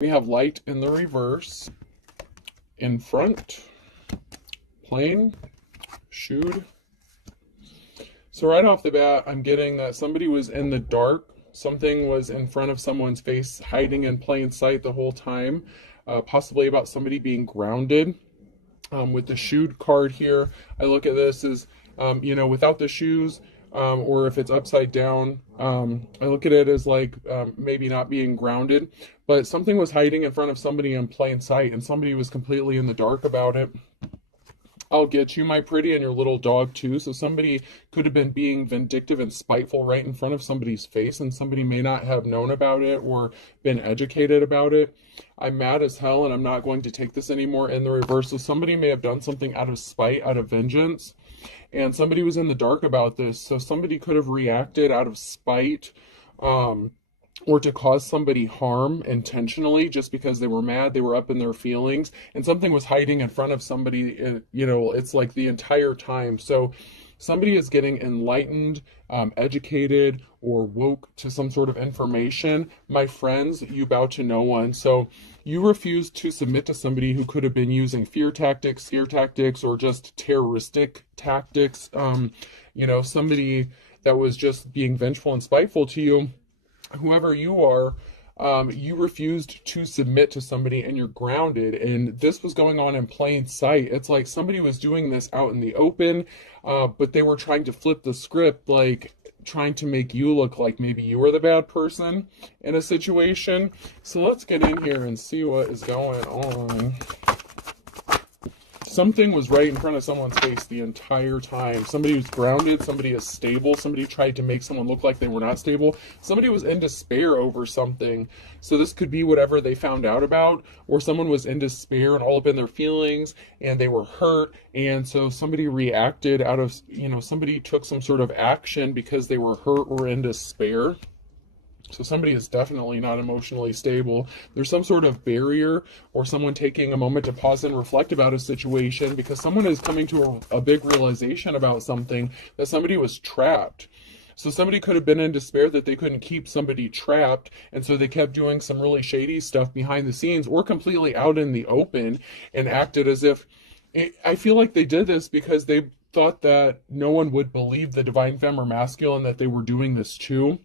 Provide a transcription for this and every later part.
We have light in the reverse, in front, plain, shooed. So right off the bat, I'm getting that somebody was in the dark. Something was in front of someone's face, hiding in plain sight the whole time. Possibly about somebody being grounded. With the shoed card here, I look at this as, without the shoes, or if it's upside down, I look at it as like maybe not being grounded, but something was hiding in front of somebody in plain sight, and somebody was completely in the dark about it. I'll get you, my pretty, and your little dog too. So somebody could have been being vindictive and spiteful right in front of somebody's face, and somebody may not have known about it or been educated about it. I'm mad as hell, and I'm not going to take this anymore in the reverse. So somebody may have done something out of spite, out of vengeance, and somebody was in the dark about this. So somebody could have reacted out of spite, or to cause somebody harm intentionally just because they were mad, they were up in their feelings, and something was hiding in front of somebody, it's like the entire time. So somebody is getting enlightened, educated, or woke to some sort of information. My friends, you bow to no one. So you refuse to submit to somebody who could have been using fear tactics, scare tactics, or just terroristic tactics. Somebody that was just being vengeful and spiteful to you. Whoever you are, you refused to submit to somebody, and you're grounded. And this was going on in plain sight. It's like somebody was doing this out in the open, but they were trying to flip the script, like trying to make you look like maybe you were the bad person in a situation. So let's get in here and see what is going on. Something was right in front of someone's face the entire time. Somebody was grounded, somebody is stable, somebody tried to make someone look like they were not stable. Somebody was in despair over something. So this could be whatever they found out about, or someone was in despair and all up in their feelings, and they were hurt, and so somebody reacted out of, somebody took some sort of action because they were hurt or in despair. So somebody is definitely not emotionally stable. There's some sort of barrier, or someone taking a moment to pause and reflect about a situation, because someone is coming to a big realization about something, that somebody was trapped. So somebody could have been in despair that they couldn't keep somebody trapped, and so they kept doing some really shady stuff behind the scenes or completely out in the open, and acted as if, I feel like they did this because they thought that no one would believe the divine femme or masculine that they were doing this to.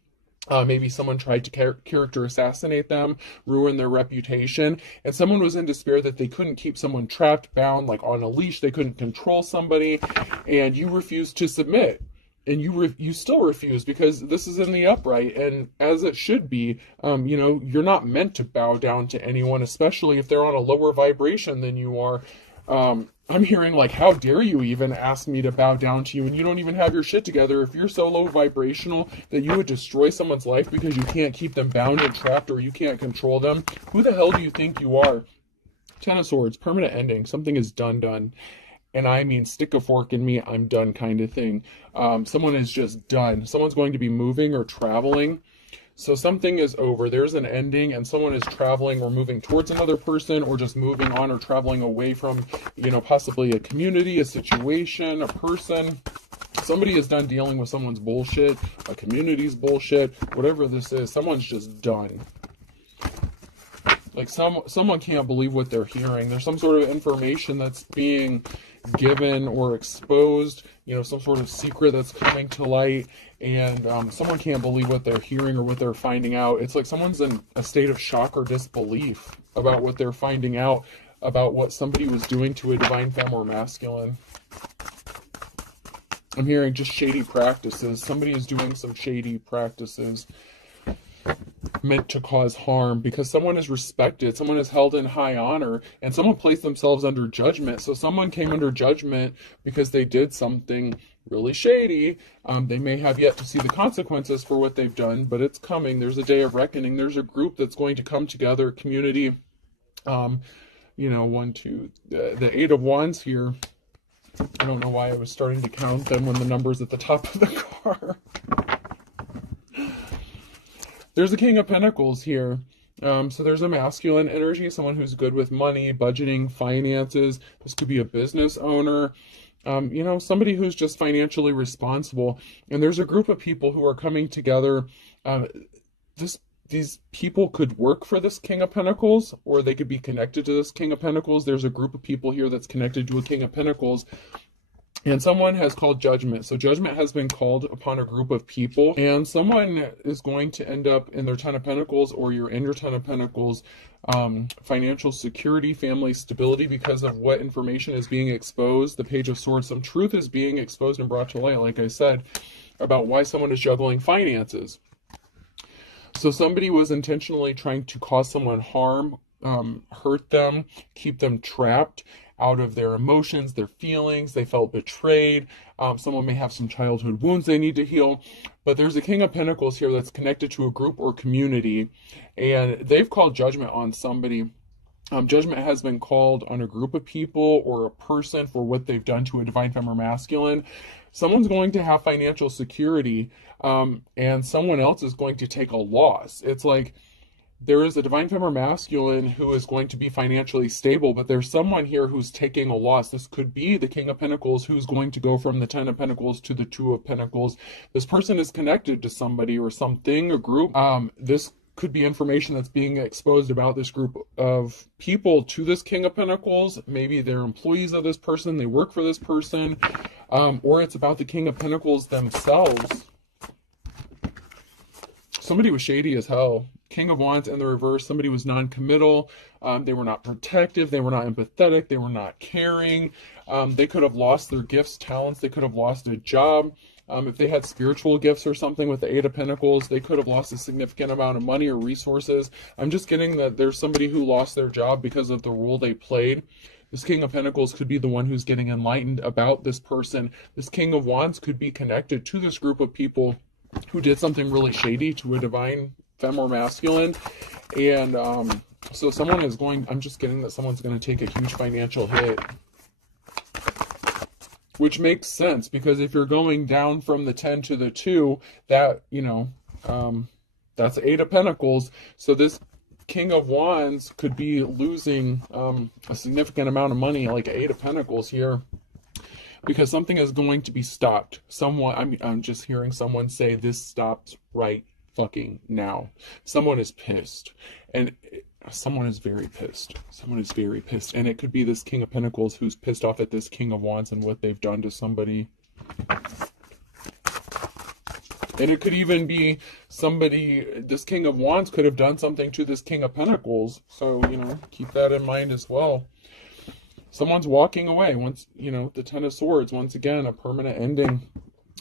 Maybe someone tried to character assassinate them, ruin their reputation, and someone was in despair that they couldn't keep someone trapped, bound, like on a leash. They couldn't control somebody, and you refused to submit. And you still refuse, because this is in the upright, and as it should be. You're not meant to bow down to anyone, especially if they're on a lower vibration than you are. I'm hearing like, how dare you even ask me to bow down to you, and you don't even have your shit together. If you're so low vibrational that you would destroy someone's life because you can't keep them bound and trapped, or you can't control them, who the hell do you think you are? Ten of Swords, permanent ending. Something is done. And I mean, stick a fork in me, I'm done kind of thing. Someone is just done. Someone's going to be moving or traveling. So something is over. There's an ending, and someone is traveling or moving towards another person, or just moving on or traveling away from, possibly a community, a situation, a person. Somebody is done dealing with someone's bullshit, a community's bullshit, whatever this is. Someone's just done. Like someone can't believe what they're hearing. There's some sort of information that's being given or exposed, some sort of secret that's coming to light, and someone can't believe what they're hearing or what they're finding out. It's like someone's in a state of shock or disbelief about what they're finding out about what somebody was doing to a divine femme or masculine. I'm hearing just shady practices. Somebody is doing some shady practices meant to cause harm, because someone is respected, someone is held in high honor, and someone placed themselves under judgment. So someone came under judgment because they did something really shady. They may have yet to see the consequences for what they've done, but it's coming. There's a day of reckoning. There's a group that's going to come together, community. The Eight of Wands here. I don't know why I was starting to count them when the number's at the top of the card. There's the King of Pentacles here. So there's a masculine energy, someone who's good with money, budgeting, finances. This could be a business owner, somebody who's just financially responsible. And there's a group of people who are coming together. This these people could work for this King of Pentacles, or they could be connected to this King of Pentacles. There's a group of people here that's connected to a King of Pentacles, and someone has called judgment. So judgment has been called upon a group of people, and someone is going to end up in their Ten of Pentacles, or you're in your Ten of Pentacles, financial security, family stability, because of what information is being exposed. The Page of Swords, some truth is being exposed and brought to light, like I said, about why someone is juggling finances. So somebody was intentionally trying to cause someone harm, hurt them, keep them trapped out of their emotions, their feelings. They felt betrayed. Someone may have some childhood wounds they need to heal. But there's a King of Pentacles here that's connected to a group or community, and they've called judgment on somebody. Judgment has been called on a group of people or a person for what they've done to a divine feminine masculine. Someone's going to have financial security, and someone else is going to take a loss. It's like there is a divine feminine masculine who is going to be financially stable, but there's someone here who's taking a loss. This could be the King of Pentacles who's going to go from the Ten of Pentacles to the Two of Pentacles. This person is connected to somebody or something, a group. This could be information that's being exposed about this group of people to this King of Pentacles. Maybe they're employees of this person, they work for this person, or it's about the King of Pentacles themselves. Somebody was shady as hell. King of Wands in the reverse, somebody was non-committal, they were not protective, they were not empathetic, they were not caring, they could have lost their gifts, talents, they could have lost a job. If they had spiritual gifts or something with the Eight of Pentacles, they could have lost a significant amount of money or resources. I'm just getting that there's somebody who lost their job because of the role they played. This King of Pentacles could be the one who's getting enlightened about this person. This King of Wands could be connected to this group of people who did something really shady to a divine femme or masculine. And so someone is going, I'm just getting that someone's going to take a huge financial hit. Which makes sense, because if you're going down from the 10 to the 2, that, you know, that's Eight of Pentacles. So this King of Wands could be losing a significant amount of money, like Eight of Pentacles here, because something is going to be stopped. Someone, I'm just hearing someone say, this stops right fucking now. Someone is pissed, and someone is very pissed. Someone is very pissed, and it could be this King of Pentacles who's pissed off at this King of Wands and what they've done to somebody. And it could even be somebody, this King of Wands could have done something to this King of Pentacles. So, you know, keep that in mind as well. Someone's walking away. Once, you know, the Ten of Swords, once again, a permanent ending.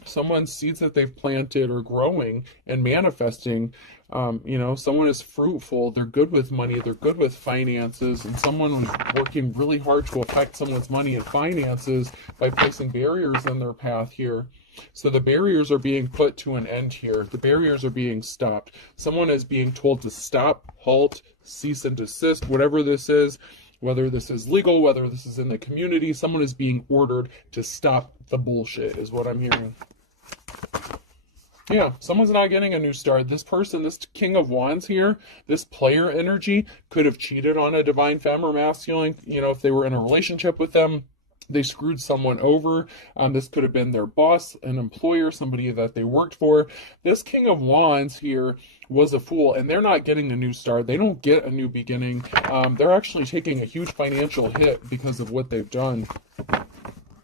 Someone's seeds that they've planted are growing and manifesting. You know, someone is fruitful, they're good with money, they're good with finances, and someone was working really hard to affect someone's money and finances by placing barriers in their path here. So the barriers are being put to an end here. The barriers are being stopped. Someone is being told to stop, halt, cease and desist, whatever this is. Whether this is legal, whether this is in the community, someone is being ordered to stop the bullshit, is what I'm hearing. Yeah, someone's not getting a new start. This person, this King of Wands here, this player energy, could have cheated on a divine femme or masculine. You know, if they were in a relationship with them, they screwed someone over. This could have been their boss, an employer, somebody that they worked for. This King of Wands here was a fool, and they're not getting a new start. They don't get a new beginning. They're actually taking a huge financial hit because of what they've done.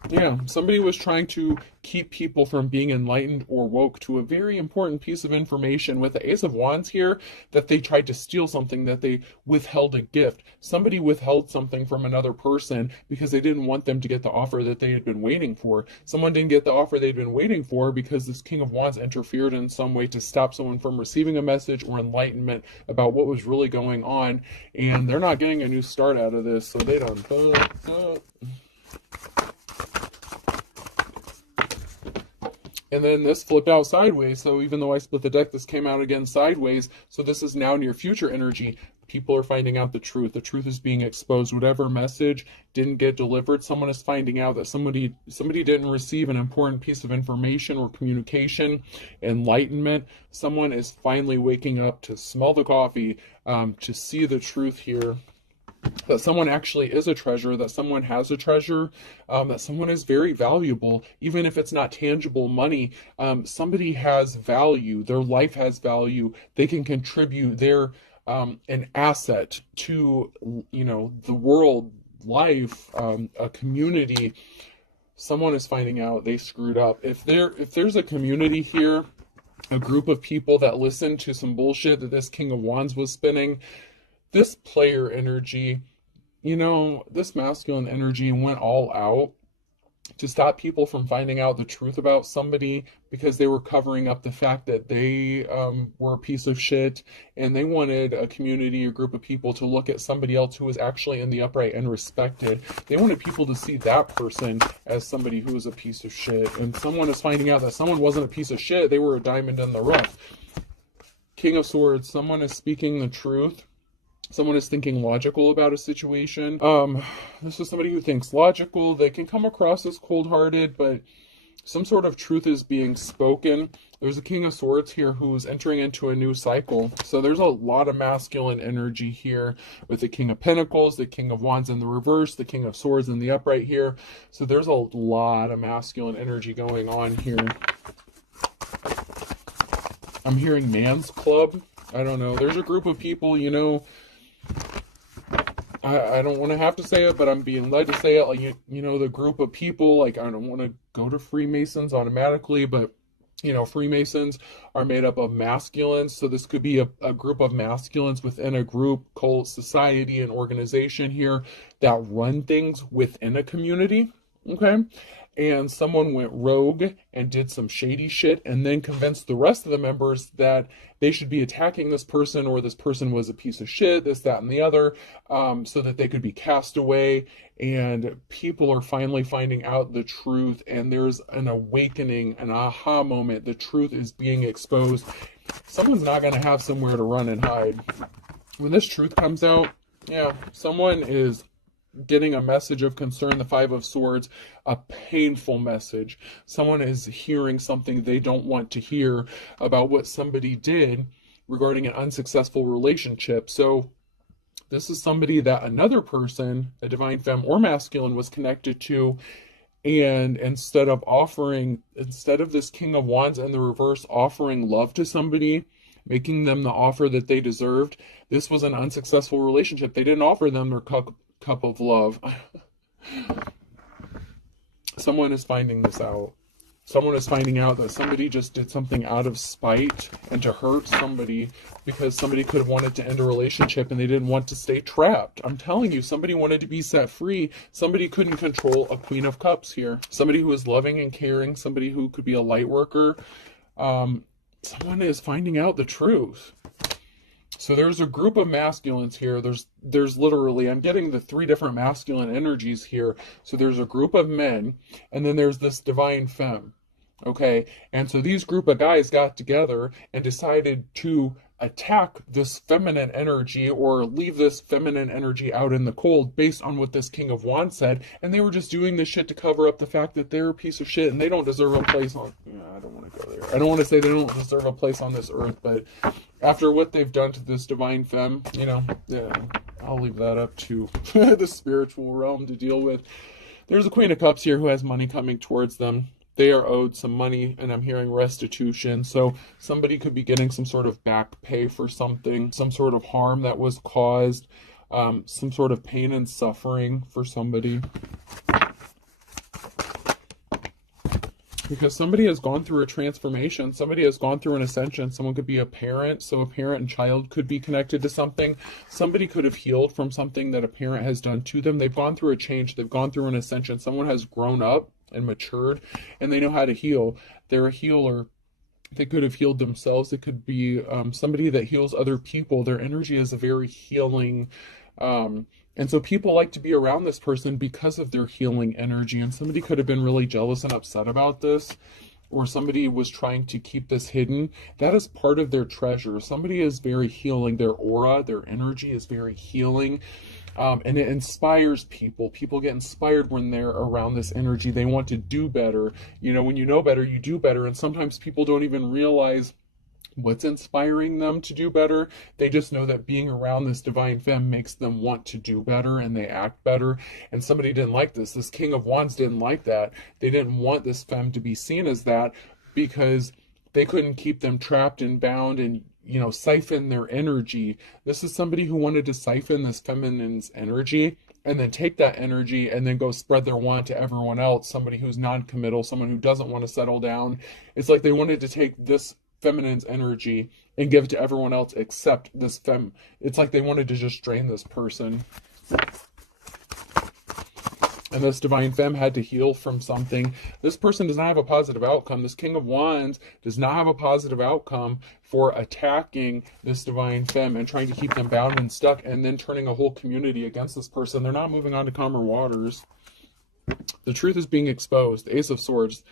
Yeah, somebody was trying to keep people from being enlightened or woke to a very important piece of information with the Ace of Wands here, that they tried to steal something, that they withheld a gift. Somebody withheld something from another person because they didn't want them to get the offer that they had been waiting for. Someone didn't get the offer they'd been waiting for because this King of Wands interfered in some way to stop someone from receiving a message or enlightenment about what was really going on, and they're not getting a new start out of this, so they don't. And then this flipped out sideways, so even though I split the deck, this came out again sideways. So this is now near future energy. People are finding out the truth. The truth is being exposed. Whatever message didn't get delivered, someone is finding out that somebody didn't receive an important piece of information or communication, enlightenment. Someone is finally waking up to smell the coffee, to see the truth here. that someone actually is a treasure, that someone has a treasure, that someone is very valuable, even if it's not tangible money. Somebody has value, their life has value, they can contribute, they're an asset to, the world, life, a community. Someone is finding out they screwed up. If there's a community here, a group of people that listened to some bullshit that this King of Wands was spinning, this player energy, this masculine energy went all out to stop people from finding out the truth about somebody because they were covering up the fact that they were a piece of shit, and they wanted a community, a group of people to look at somebody else who was actually in the upright and respected. They wanted people to see that person as somebody who was a piece of shit, and someone is finding out that someone wasn't a piece of shit, they were a diamond in the rough. King of Swords, someone is speaking the truth. Someone is thinking logical about a situation. This is somebody who thinks logical. They can come across as cold-hearted, but some sort of truth is being spoken. There's a King of Swords here who's entering into a new cycle. So there's a lot of masculine energy here with the King of Pentacles, the King of Wands in the reverse, the King of Swords in the upright here. So there's a lot of masculine energy going on here. I'm hearing man's club. I don't know. There's a group of people, I don't want to have to say it, but I'm being led to say it. Like, the group of people, like, I don't want to go to Freemasons automatically, but, Freemasons are made up of masculines. So this could be a group of masculines within a group, cult, society, and organization here that run things within a community. Okay. And someone went rogue and did some shady shit and then convinced the rest of the members that they should be attacking this person, or this person was a piece of shit, this, that, and the other, so that they could be cast away. And people are finally finding out the truth, and there's an awakening, an aha moment. The truth is being exposed. Someone's not going to have somewhere to run and hide. When this truth comes out, yeah, someone is getting a message of concern, the Five of Swords, a painful message. Someone is hearing something they don't want to hear about what somebody did regarding an unsuccessful relationship. So this is somebody that another person, a divine femme or masculine, was connected to, and instead of this King of Wands in the reverse offering love to somebody, making them the offer that they deserved, this was an unsuccessful relationship. They didn't offer them their cup of love. Someone is finding this out. Someone is finding out that somebody just did something out of spite and to hurt somebody, because somebody could have wanted to end a relationship and they didn't want to stay trapped. I'm telling you, somebody wanted to be set free. Somebody couldn't control a Queen of Cups here. Somebody who is loving and caring, somebody who could be a light worker. Someone is finding out the truth. So there's a group of masculines here. There's literally, I'm getting the 3 different masculine energies here. So there's a group of men, and then there's this divine femme. Okay, and so these group of guys got together and decided to attack this feminine energy, or leave this feminine energy out in the cold based on what this King of Wands said. And they were just doing this shit to cover up the fact that they're a piece of shit and they don't deserve a place on, I don't want to go there. I don't want to say they don't deserve a place on this earth, but after what they've done to this divine femme, yeah, I'll leave that up to the spiritual realm to deal with. There's a Queen of Cups here who has money coming towards them. They are owed some money, and I'm hearing restitution. So somebody could be getting some sort of back pay for something, some sort of harm that was caused, some sort of pain and suffering for somebody. Because somebody has gone through a transformation. Somebody has gone through an ascension. Someone could be a parent, so a parent and child could be connected to something. Somebody could have healed from something that a parent has done to them. They've gone through a change. They've gone through an ascension. Someone has grown up and matured, and they know how to heal. They're a healer. They could have healed themselves. It could be somebody that heals other people. Their energy is a very healing, and so people like to be around this person because of their healing energy. And somebody could have been really jealous and upset about this, or somebody was trying to keep this hidden. That is part of their treasure. Somebody is very healing. Their aura, their energy is very healing. And it inspires people. People get inspired when they're around this energy. They want to do better. When you know better, you do better. And sometimes people don't even realize what's inspiring them to do better. They just know that being around this divine femme makes them want to do better and they act better. And somebody didn't like this. This King of Wands didn't like that. They didn't want this femme to be seen as that because they couldn't keep them trapped and bound and, you know, siphon their energy. This is somebody who wanted to siphon this feminine's energy and then take that energy and then go spread their want to everyone else. Somebody who's non-committal, someone who doesn't want to settle down. It's like they wanted to take this feminine's energy and give it to everyone else except this femme. It's like they wanted to just drain this person. And this divine femme had to heal from something. This person does not have a positive outcome. This King of Wands does not have a positive outcome for attacking this divine femme and trying to keep them bound and stuck and then turning a whole community against this person. They're not moving on to calmer waters. The truth is being exposed. The Ace of Swords.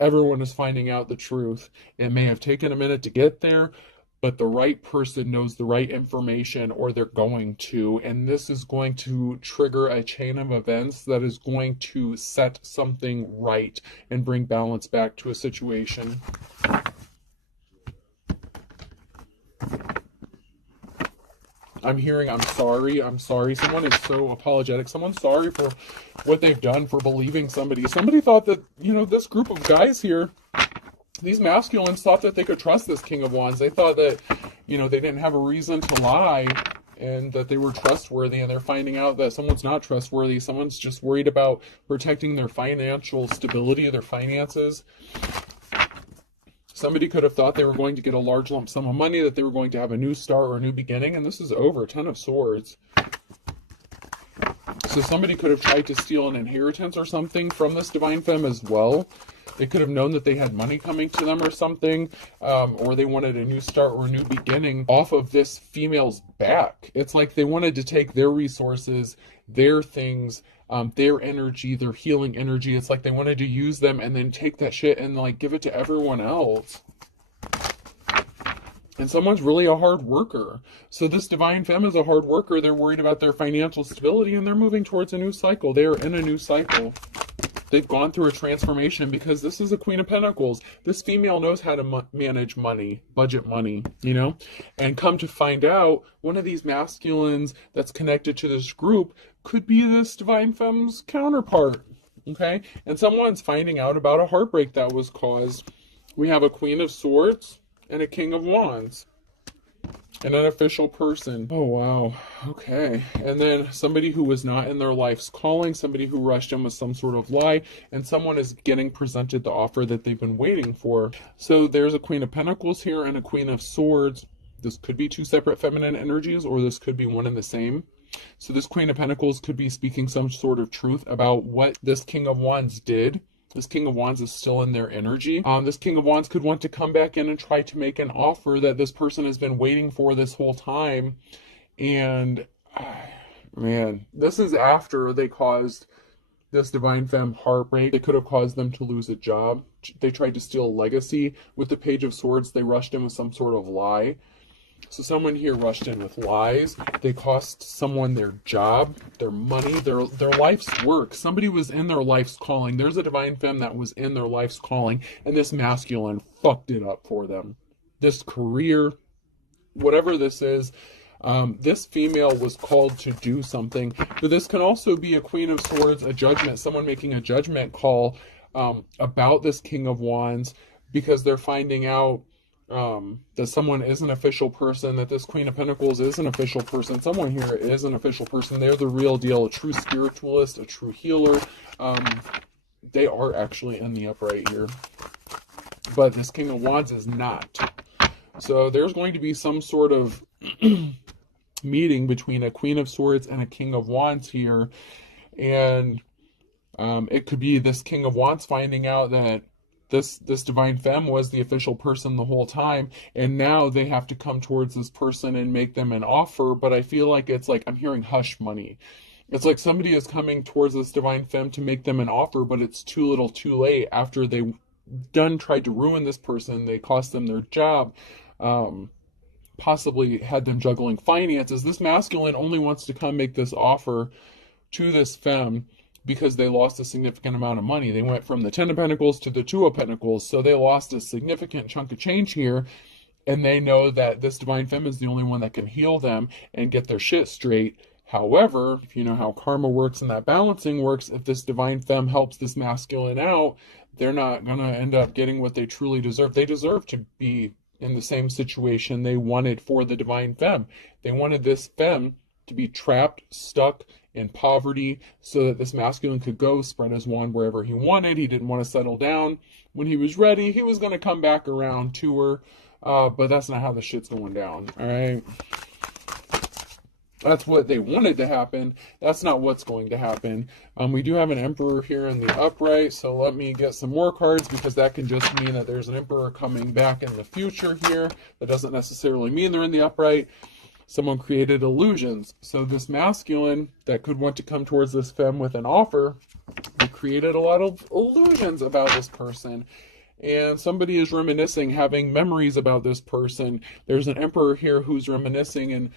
Everyone is finding out the truth. It may have taken a minute to get there, but the right person knows the right information, or they're going to. And this is going to trigger a chain of events that is going to set something right and bring balance back to a situation. I'm hearing, I'm sorry. Someone is so apologetic. Someone's sorry for what they've done, for believing somebody. Somebody thought that, you know, this group of guys here, these masculines thought that they could trust this King of Wands. They thought that, you know, they didn't have a reason to lie and that they were trustworthy, and they're finding out that someone's not trustworthy. Someone's just worried about protecting their financial stability, their finances. Somebody could have thought they were going to get a large lump sum of money, that they were going to have a new start or a new beginning, and this is over. 10 of Swords. So somebody could have tried to steal an inheritance or something from this divine femme as well. They could have known that they had money coming to them or something, or they wanted a new start or a new beginning off of this female's back. It's like they wanted to take their resources, their things, their energy, their healing energy. It's like they wanted to use them and then take that shit and like give it to everyone else. And someone's really a hard worker. So this divine femme is a hard worker. They're worried about their financial stability and they're moving towards a new cycle. They are in a new cycle. They've gone through a transformation because this is a Queen of Pentacles. This female knows how to manage money, budget money, you know? And come to find out, one of these masculines that's connected to this group could be this divine femme's counterpart, okay? And someone's finding out about a heartbreak that was caused. We have a Queen of Swords and a King of Wands. And an official person. Oh, wow. Okay. And then somebody who was not in their life's calling, somebody who rushed in with some sort of lie, and someone is getting presented the offer that they've been waiting for. So there's a Queen of Pentacles here and a Queen of Swords. This could be two separate feminine energies, or this could be one and the same. So this Queen of Pentacles could be speaking some sort of truth about what this King of Wands did. This King of Wands is still in their energy. This King of Wands could want to come back in and try to make an offer that this person has been waiting for this whole time. And, man, this is after they caused this divine femme heartbreak. They could have caused them to lose a job. They tried to steal a legacy. With the Page of Swords, they rushed in with some sort of lie. So someone here rushed in with lies. They cost someone their job, their money, their life's work. Somebody was in their life's calling. There's a divine femme that was in their life's calling, and this masculine fucked it up for them. This career, whatever this is, this female was called to do something. But this can also be a Queen of Swords, a judgment, someone making a judgment call about this King of Wands, because they're finding out that someone is an official person, that this Queen of Pentacles is an official person. Someone here is an official person. They're the real deal, a true spiritualist, a true healer. They are actually in the upright here. But this King of Wands is not. So there's going to be some sort of meeting between a Queen of Swords and a King of Wands here. And it could be this King of Wands finding out that this divine femme was the official person the whole time, and now they have to come towards this person and make them an offer. But I feel like it's like I'm hearing hush money. It's like somebody is coming towards this divine femme to make them an offer, but it's too little too late. After they tried to ruin this person, they cost them their job, possibly had them juggling finances. This masculine only wants to come make this offer to this femme because they lost a significant amount of money. They went from the 10 of Pentacles to the 2 of Pentacles, so they lost a significant chunk of change here. and they know that this divine femme is the only one that can heal them and get their shit straight. However, if you know how karma works and that balancing works, if this divine femme helps this masculine out, they're not going to end up getting what they truly deserve. They deserve to be in the same situation they wanted for the divine femme. They wanted this femme to be trapped, stuck in poverty, so that this masculine could go spread his wand wherever he wanted. He didn't want to settle down. When he was ready, he was going to come back around to her, but that's not how the shit's going down, all right? That's what they wanted to happen. That's not what's going to happen. We do have an emperor here in the upright, so let me get some more cards, because that can just mean that there's an emperor coming back in the future here. That doesn't necessarily mean they're in the upright. Someone created illusions. So this masculine that could want to come towards this femme with an offer, they created a lot of illusions about this person. And somebody is reminiscing, having memories about this person. There's an emperor here who's reminiscing and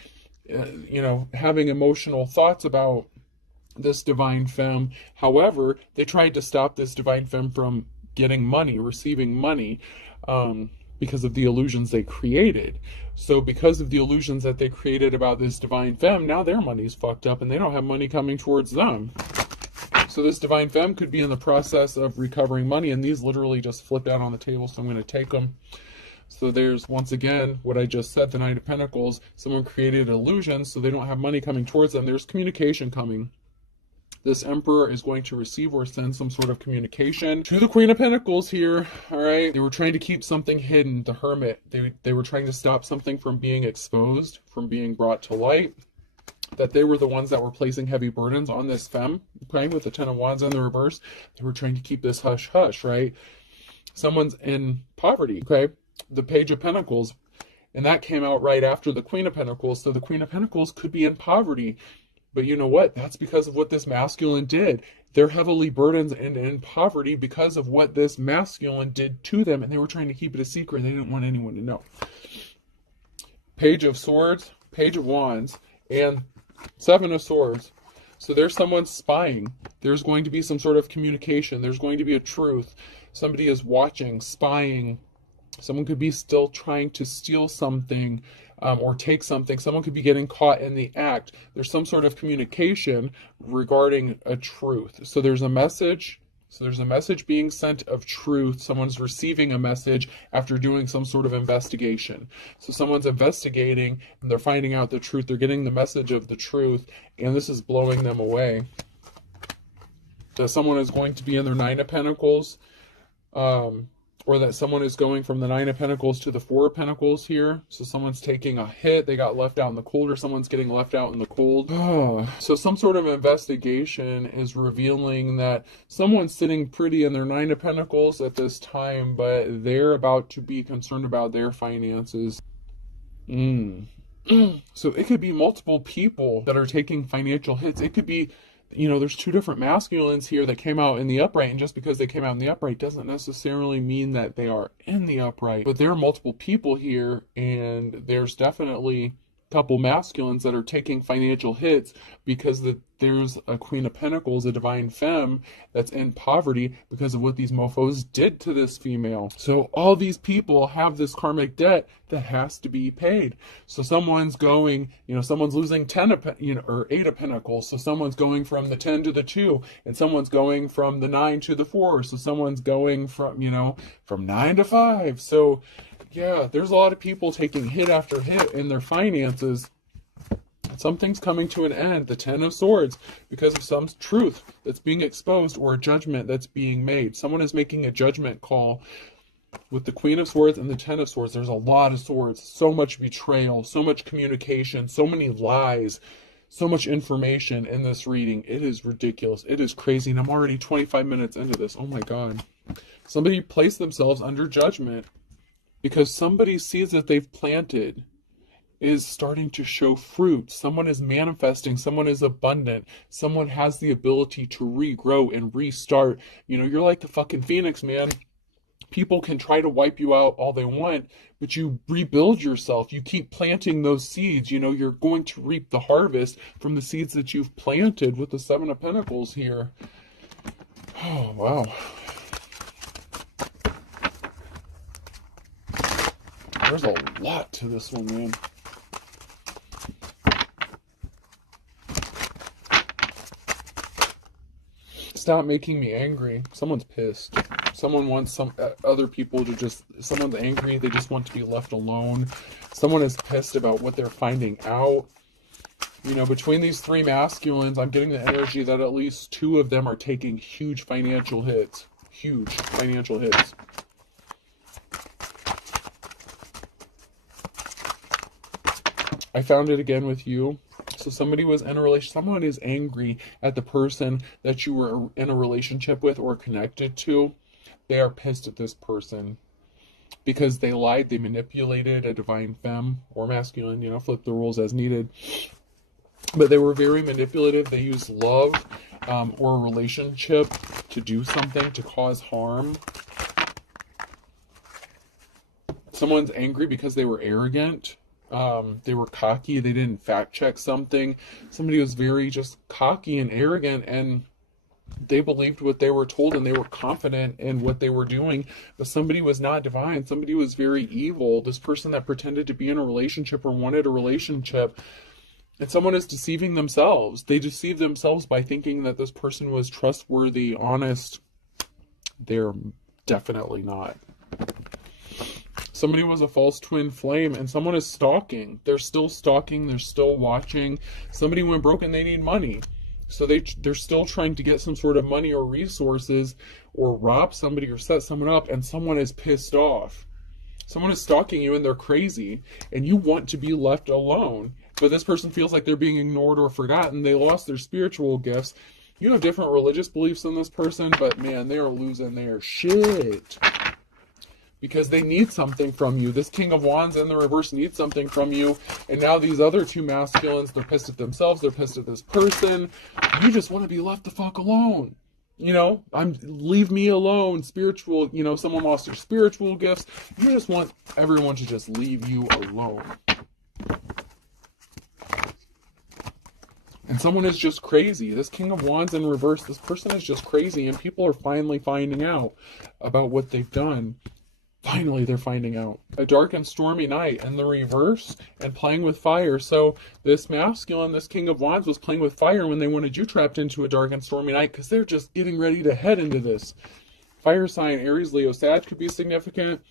having emotional thoughts about this divine femme. However, they tried to stop this divine femme from getting money, receiving money, because of the illusions they created. So because of the illusions that they created about this divine femme, now their money's fucked up and they don't have money coming towards them. So this divine femme could be in the process of recovering money, and these literally just flipped out on the table, so I'm going to take them. So there's, once again, what I just said, the Knight of Pentacles. Someone created illusions so they don't have money coming towards them. There's communication coming. This Emperor is going to receive or send some sort of communication to the Queen of Pentacles here, all right? They were trying to keep something hidden, the Hermit. They were trying to stop something from being exposed, from being brought to light. That they were the ones that were placing heavy burdens on this femme, okay, with the Ten of Wands in the reverse. They were trying to keep this hush-hush, right? Someone's in poverty, okay? The Page of Pentacles, and that came out right after the Queen of Pentacles. So the Queen of Pentacles could be in poverty. But you know what? That's because of what this masculine did. They're heavily burdened and in poverty because of what this masculine did to them, and they were trying to keep it a secret. They didn't want anyone to know. Page of Swords, Page of Wands, and Seven of Swords. So there's someone spying. There's going to be some sort of communication. There's going to be a truth. Somebody is watching, spying. Someone could be still trying to steal something or take something. Someone could be getting caught in the act. There's some sort of communication regarding a truth. So there's a message. So there's a message being sent of truth. Someone's receiving a message after doing some sort of investigation. So someone's investigating and they're finding out the truth. They're getting the message of the truth, and this is blowing them away. That someone is going to be in their Nine of Pentacles, or that someone is going from the Nine of Pentacles to the Four of Pentacles here. So someone's taking a hit. They got left out in the cold, or someone's getting left out in the cold. So some sort of investigation is revealing that someone's sitting pretty in their Nine of Pentacles at this time, but they're about to be concerned about their finances. So it could be multiple people that are taking financial hits. It could be, there's two different masculines here that came out in the upright, and just because they came out in the upright doesn't necessarily mean that they are in the upright. But there are multiple people here, and there's definitely a couple masculines that are taking financial hits because there's a Queen of Pentacles, a divine femme, that's in poverty because of what these mofos did to this female. So all these people have this karmic debt that has to be paid. So someone's going, someone's losing 10 of, or 8 of Pentacles. So someone's going from the 10 to the 2, and someone's going from the 9 to the 4. So someone's going from, from 9 to 5. So yeah, there's a lot of people taking hit after hit in their finances. Something's coming to an end, the Ten of Swords, because of some truth that's being exposed or a judgment that's being made. Someone is making a judgment call with the Queen of Swords and the Ten of Swords. There's a lot of swords, so much betrayal, so much communication, so many lies, so much information in this reading. It is ridiculous. It is crazy, and I'm already 25 minutes into this. Oh my God. Somebody placed themselves under judgment because somebody's seeds that they've planted is starting to show fruit. Someone is manifesting. Someone is abundant. Someone has the ability to regrow and restart. You're like the fucking phoenix, man. People can try to wipe you out all they want, but you rebuild yourself. You keep planting those seeds. You're going to reap the harvest from the seeds that you've planted with the Seven of Pentacles here. Oh, wow. There's a lot to this one, man. Stop making me angry. Someone's pissed. Someone wants some other people to just, someone's angry, they just want to be left alone. Someone is pissed about what they're finding out. You know, between these three masculines, I'm getting the energy that at least two of them are taking huge financial hits. Huge financial hits. I found it again with you. So somebody was in a relationship, someone is angry at the person that you were in a relationship with or connected to. They are pissed at this person because they lied, they manipulated a divine femme or masculine, you know, flip the rules as needed. But they were very manipulative. They used love or a relationship to do something, to cause harm. Someone's angry because they were arrogant. They were cocky. They didn't fact check something. Somebody was very just cocky and arrogant, and they believed what they were told and they were confident in what they were doing. But somebody was not divine. Somebody was very evil. This person that pretended to be in a relationship or wanted a relationship. And someone is deceiving themselves. They deceive themselves by thinking that this person was trustworthy, honest. They're definitely not. Somebody was a false twin flame, and someone is stalking. They're still stalking. They're still watching. Somebody went broke and they need money. So they're still trying to get some sort of money or resources or rob somebody or set someone up, and someone is pissed off. Someone is stalking you and they're crazy, and you want to be left alone. But this person feels like they're being ignored or forgotten. They lost their spiritual gifts. You have different religious beliefs than this person, but man, they are losing their shit. Because they need something from you. This King of Wands in the reverse needs something from you. And now these other two masculines, they're pissed at themselves. They're pissed at this person. You just want to be left the fuck alone. You know, leave me alone. Spiritual, you know, someone lost their spiritual gifts. You just want everyone to just leave you alone. And someone is just crazy. This King of Wands in reverse, this person is just crazy. And people are finally finding out about what they've done. Finally, they're finding out. A dark and stormy night in the reverse and playing with fire. So this masculine, this King of Wands, was playing with fire when they wanted you trapped into a dark and stormy night because they're just getting ready to head into this. Fire sign, Aries, Leo, Sag could be significant.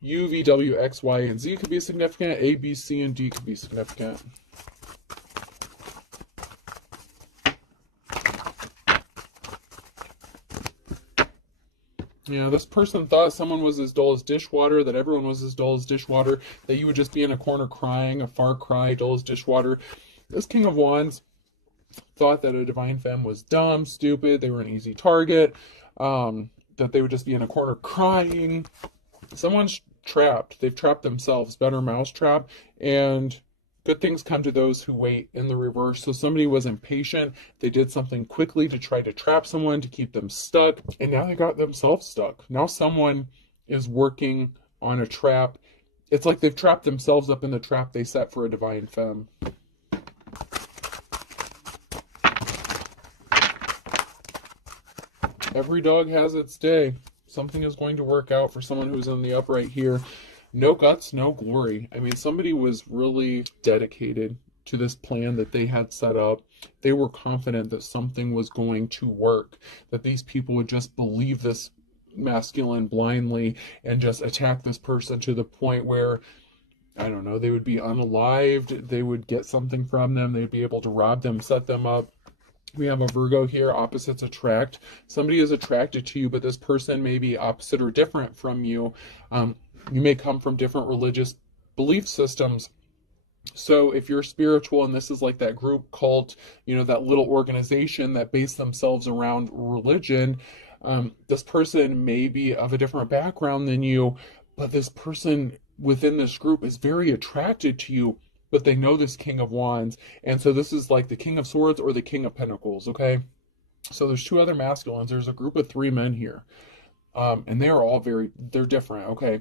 U, V, W, X, Y, and Z could be significant. A, B, C, and D could be significant. Yeah, this person thought someone was as dull as dishwater, that everyone was as dull as dishwater, that you would just be in a corner crying, a far cry, dull as dishwater. This King of Wands thought that a divine femme was dumb, stupid, they were an easy target, that they would just be in a corner crying. Someone's trapped. They've trapped themselves. Better mousetrap. And good things come to those who wait in the reverse. So somebody was impatient. They did something quickly to try to trap someone, to keep them stuck. And now they got themselves stuck. Now someone is working on a trap. It's like they've trapped themselves up in the trap they set for a divine femme. Every dog has its day. Something is going to work out for someone who's in the upright here. No guts, no glory. I mean, somebody was really dedicated to this plan that they had set up. They were confident that something was going to work, that these people would just believe this masculine blindly and just attack this person to the point where, I don't know, they would be unalived, they would get something from them, they'd be able to rob them, set them up. We have a Virgo here, opposites attract. Somebody is attracted to you, but this person may be opposite or different from you. You may come from different religious belief systems. So if you're spiritual and this is like that group cult, you know, that little organization that base themselves around religion, this person may be of a different background than you, but this person within this group is very attracted to you, but they know this King of Wands. And so this is like the King of Swords or the King of Pentacles, okay? So there's two other masculines. There's a group of three men here. And they are all they're different, okay?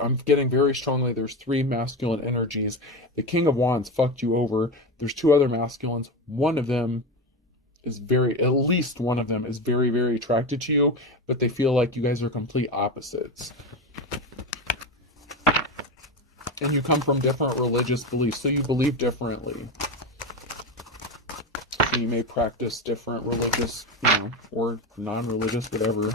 I'm getting very strongly, there's three masculine energies. The King of Wands fucked you over. There's two other masculines. One of them is at least one of them is very, very attracted to you, but they feel like you guys are complete opposites. And you come from different religious beliefs, so you believe differently. So you may practice different religious, or non-religious, whatever.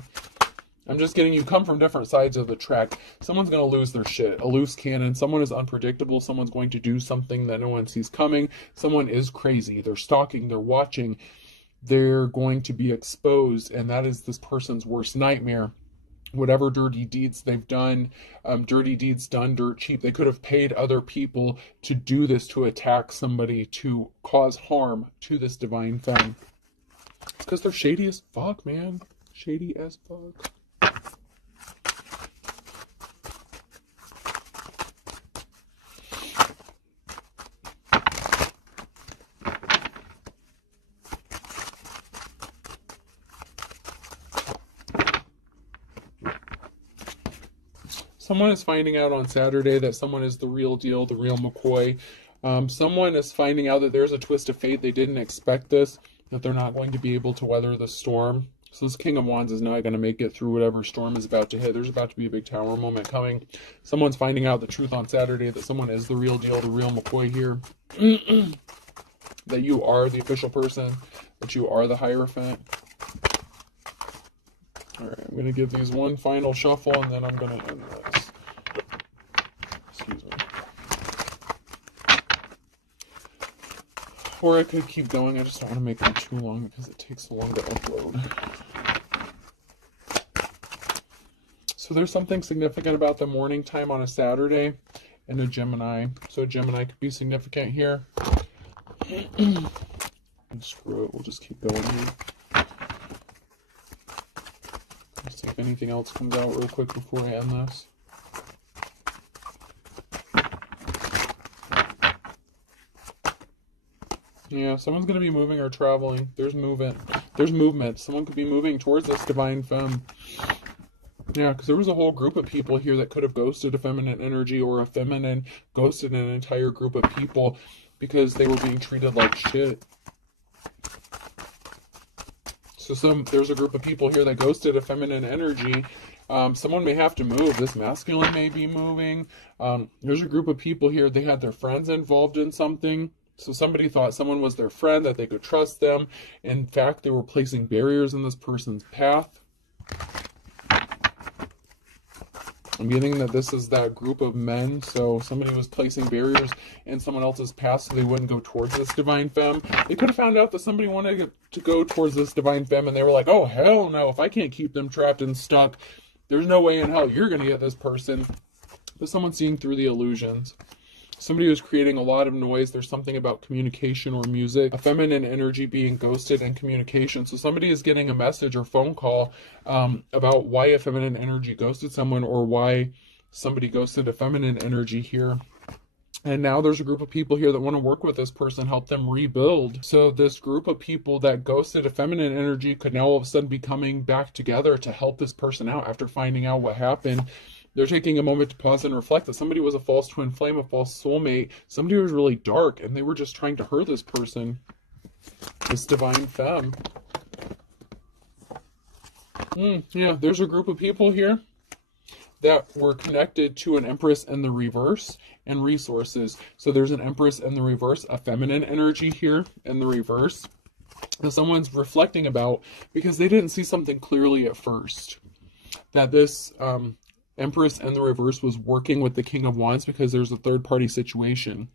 I'm just getting you come from different sides of the track. Someone's going to lose their shit. A loose cannon. Someone is unpredictable. Someone's going to do something that no one sees coming. Someone is crazy. They're stalking. They're watching. They're going to be exposed. And that is this person's worst nightmare. Whatever dirty deeds they've done, dirty deeds done dirt cheap. They could have paid other people to do this, to attack somebody, to cause harm to this divine femme. It's because they're shady as fuck, man. Shady as fuck. Someone is finding out on Saturday that someone is the real deal, the real McCoy. Someone is finding out that there's a twist of fate. They didn't expect this, that they're not going to be able to weather the storm. So this King of Wands is not going to make it through whatever storm is about to hit. There's about to be a big tower moment coming. Someone's finding out the truth on Saturday, that someone is the real deal, the real McCoy here. That you are the official person, that you are the Hierophant. All right, I'm going to give these one final shuffle, and then I'm going to end this. Excuse me. Or I could keep going. I just don't want to make them too long because it takes so long to upload. So there's something significant about the morning time on a Saturday and a Gemini. So a Gemini could be significant here. Screw it. We'll just keep going here. Let's see if anything else comes out real quick before I end this. Yeah, someone's going to be moving or traveling. There's movement. There's movement. Someone could be moving towards this divine femme. Yeah, because there was a whole group of people here that could have ghosted a feminine energy, or a feminine ghosted an entire group of people because they were being treated like shit. So there's a group of people here that ghosted a feminine energy. Someone may have to move. This masculine may be moving. There's a group of people here, they had their friends involved in something. So somebody thought someone was their friend, that they could trust them. In fact, they were placing barriers in this person's path. I'm getting that this is that group of men. So somebody was placing barriers in someone else's path so they wouldn't go towards this divine femme. They could have found out that somebody wanted to go towards this divine femme, and they were like, oh, hell no. If I can't keep them trapped and stuck, there's no way in hell you're going to get this person. But someone's seeing through the illusions. Somebody was creating a lot of noise. There's something about communication or music. A feminine energy being ghosted and communication. So somebody is getting a message or phone call about why a feminine energy ghosted someone, or why somebody ghosted a feminine energy here. And now there's a group of people here that want to work with this person, help them rebuild. So this group of people that ghosted a feminine energy could now all of a sudden be coming back together to help this person out after finding out what happened. They're taking a moment to pause and reflect that somebody was a false twin flame, a false soulmate. Somebody was really dark, and they were just trying to hurt this person, this divine femme. Yeah, there's a group of people here that were connected to an Empress in the reverse and resources. So there's an Empress in the reverse, a feminine energy here in the reverse, that someone's reflecting about because they didn't see something clearly at first. That this Empress in the reverse was working with the King of Wands because there's a third-party situation.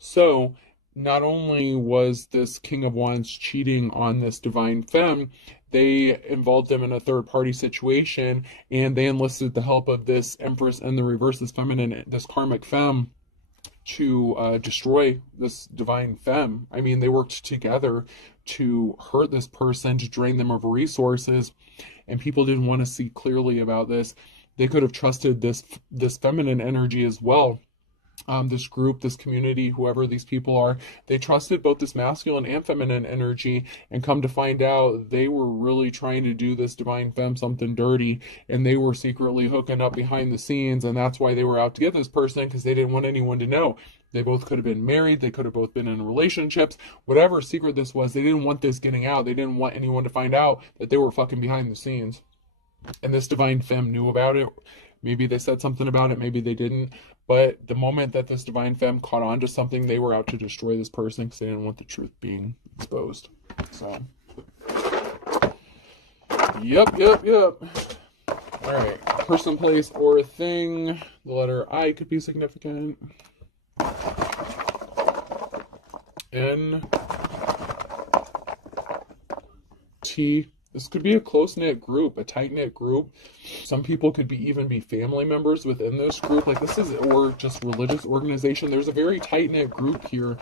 So not only was this King of Wands cheating on this divine femme, they involved them in a third-party situation, and they enlisted the help of this Empress in the reverse, this feminine, this karmic femme, to destroy this divine femme. I mean, they worked together to hurt this person, to drain them of resources, and people didn't want to see clearly about this. They could have trusted this feminine energy as well. This group, this community, whoever these people are, they trusted both this masculine and feminine energy, and come to find out they were really trying to do this divine femme something dirty, and they were secretly hooking up behind the scenes, and that's why they were out to get this person, because they didn't want anyone to know. They both could have been married, they could have both been in relationships, whatever secret this was, they didn't want this getting out. They didn't want anyone to find out that they were fucking behind the scenes. And this divine femme knew about it. Maybe they said something about it, maybe they didn't. But the moment that this divine femme caught on to something, they were out to destroy this person because they didn't want the truth being exposed. So, yep. All right, person, place, or thing. The letter I could be significant. N, T. This could be a close-knit group, a tight-knit group. Some people could even be family members within this group. Like this is, or just religious organization. There's a very tight-knit group here.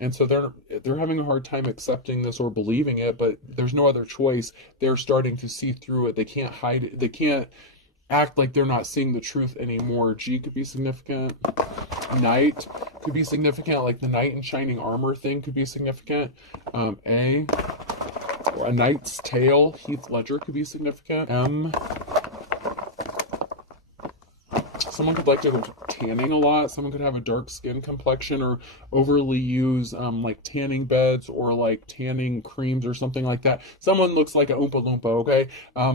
And so they're having a hard time accepting this or believing it, but there's no other choice. They're starting to see through it. They can't hide it. They can't act like they're not seeing the truth anymore. G could be significant. Knight could be significant, like the knight in shining armor thing could be significant. A knight's tale, Heath Ledger, could be significant. M, someone could like to go tanning a lot. Someone could have a dark skin complexion or overly use like tanning beds or like tanning creams or something like that. Someone looks like an Oompa Loompa, okay?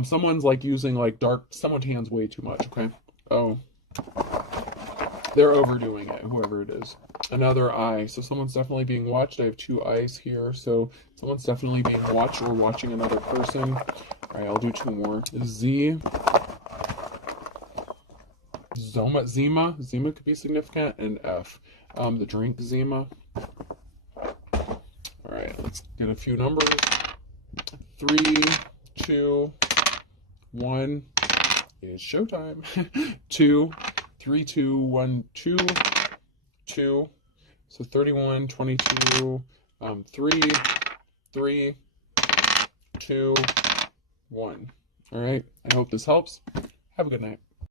Someone's like using like someone tans way too much, okay? Oh, they're overdoing it, whoever it is. Another I, so someone's definitely being watched. I have 2 eyes here, so someone's definitely being watched or watching another person. All right, I'll do 2 more. Z, Zima could be significant, and F, the drink Zima. All right, let's get a few numbers. 3, 2, 1. It's showtime. 2, 3, 2, 1, 2, 2. So 31, 22, 3, 3, 2, 1. All right. I hope this helps. Have a good night.